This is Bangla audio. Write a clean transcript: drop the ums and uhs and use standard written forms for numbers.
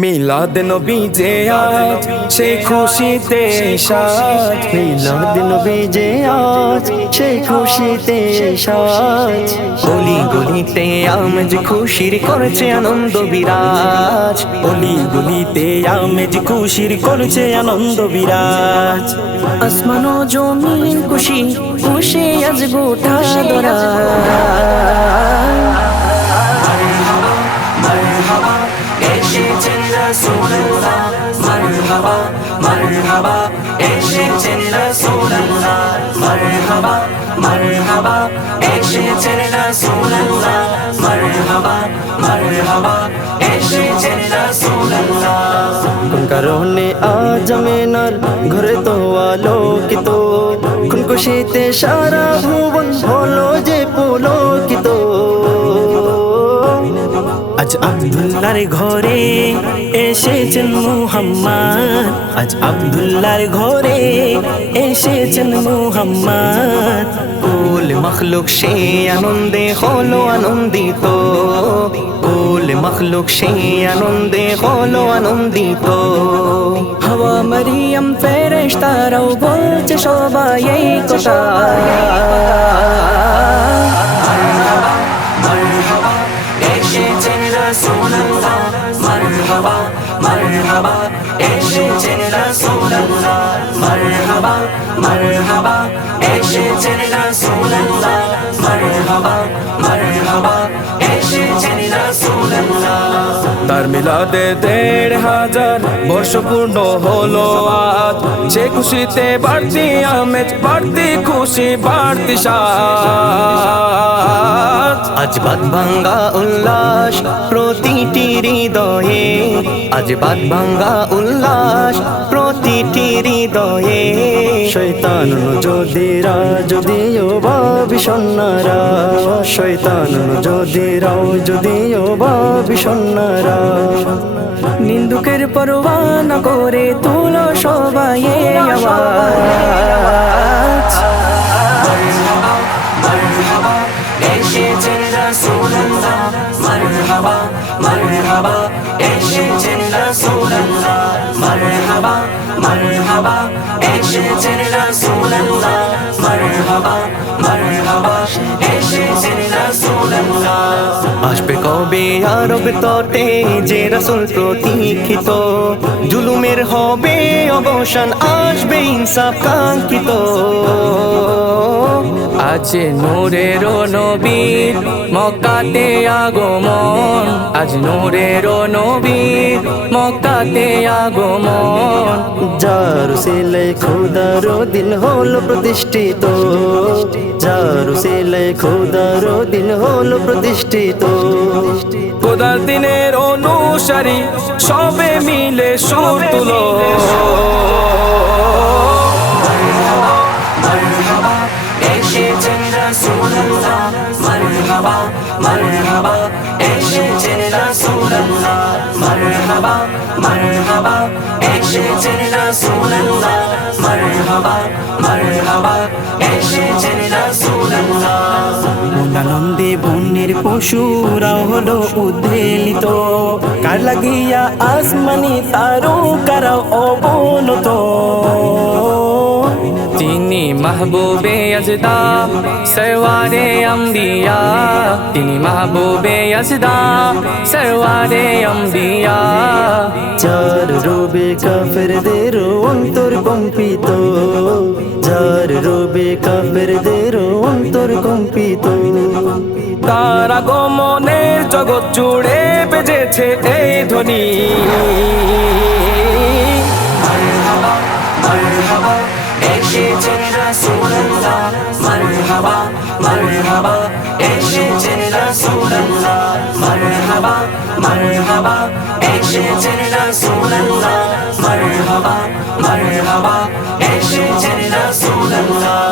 মিলাদ নবী যে আজ সেই খুশিতে সাজ, মিলাদ নবী যে আজ সেই খুশিতে সাজ। অলি গলিতে আমেজ খুশির করেছে আনন্দ বিরাজ। অলি গলিতে আমেজ খুশির করছে আনন্দ বিরাজ। আসমান ও জমিন খুশি খুশি আজ গোটা দরা। এসেছেন রাসূলুল্লাহ, মারহাবা মারহাবা এসেছেন রাসূলুল্লাহ, মারহাবা মারহাবা এসেছেন রাসূলুল্লাহ, মারহাবা মারহাবা এসেছেন রাসূলুল্লাহ। কোন কারণে আজ আমিনার ঘরে তো আলোকিত, কোন খুশিতে সারা ভুবন হলো যে পুলকিত। আজ আব্দুল্লাহর ঘরে এসেছেন মুহাম্মদ, আজ আব্দুল্লাহর ঘরে এসেছেন মুহাম্মদ। কুল মখলুক সে আনন্দে হলো আনন্দিত, কুল মখলুক সে আনন্দে হলো আনন্দিত। হাওয়া মারিয়াম ফেরেশতারাও বলছে সবাই এই কথা। মারহাবা মারহাবা এসেছেন রাসূলুল্লাহ, মারহাবা মারহাবা এসেছেন রাসূলুল্লাহ, মারহাবা মারহাবা এসেছেন রাসূলুল্লাহ, মারহাবা মারহাবা এসেছেন রাসূলুল্লাহ। তার মিলাদে ১৫০০ বর্ষ পূর্ণ হলো আজ, সে খুশিতে বাড়তি আমেজ বাড়তি খুশি বাড়তি সাজ। আজ বাদ ভাঙ্গা উল্লাস প্রতিটি হৃদয়ে, আজ বাদ ভাঙ্গা উল্লাস প্রতিটি হৃদয়ে। শয়তান যদিরা যদিও বা বিষণ্ণরা, শয়তান যদিরাও যদিও বা বিষণ্ণরা। নিন্দুকের পরোয়া না করে তুলো সবাই আওয়াজ। মারহাবা মারহাবা এসেছেন রাসূলুল্লাহ, মারহাবা মারহাবা এসেছেন রাসূলুল্লাহ, মারহাবা মারহাবা এসেছেন রাসূলুল্লাহ, মারহাবা মারহাবা এসেছেন রাসূলুল্লাহ। আসবে কবে আরব তটে যে রাসূল প্রতীক্ষিত, জুলুমের হবে অবসান আসবে ইনসাফ কাঙ্ক্ষিত। আজ নূরের নবীর মক্কাতে আগমন, আজ নূরের নবীর মক্কাতে আগমন। যার সিলে খোদার দিন হলো প্রতিষ্ঠিত, যার সিলে খোদার দিন হলো প্রতিষ্ঠিত। খোদার দিনের অনুসারী সবে মিলে সুর তুলো। মারহাবা মারহাবা এসেছেন রাসূলুল্লাহ, মারহাবা মারহাবা এসেছেন রাসূলুল্লাহ, মারহাবা মারহাবা এসেছেন রাসূলুল্লাহ, মারহাবা মারহাবা এসেছেন রাসূলুল্লাহ। আনন্দে বন্যের পশুরাও হলো উদ্বেলিত, কার লাগিয়া আসমানি তারকারাও অবনত। তিনি মাহবুবে আজদা সরওয়ারে আম্বিয়া, তিনি মাহবুবে আজদা সরওয়ারে আম্বিয়া। যার রূপে কাফেরদের অন্তর কম্পিত, যার রূপে কাফেরদের অন্তর কম্পিত। তার আগমনের জগৎ জুড়ে বেজেছে এই ধ্বনি। মারহাবা মারহাবা এসেছেন রাসূলুল্লাহ, মারহাবা মারহাবা এসেছেন রাসূলুল্লাহ, মারহাবা মারহাবা এসেছেন রাসূলুল্লাহ, মারহাবা মারহাবা এসেছেন রাসূলুল্লাহ।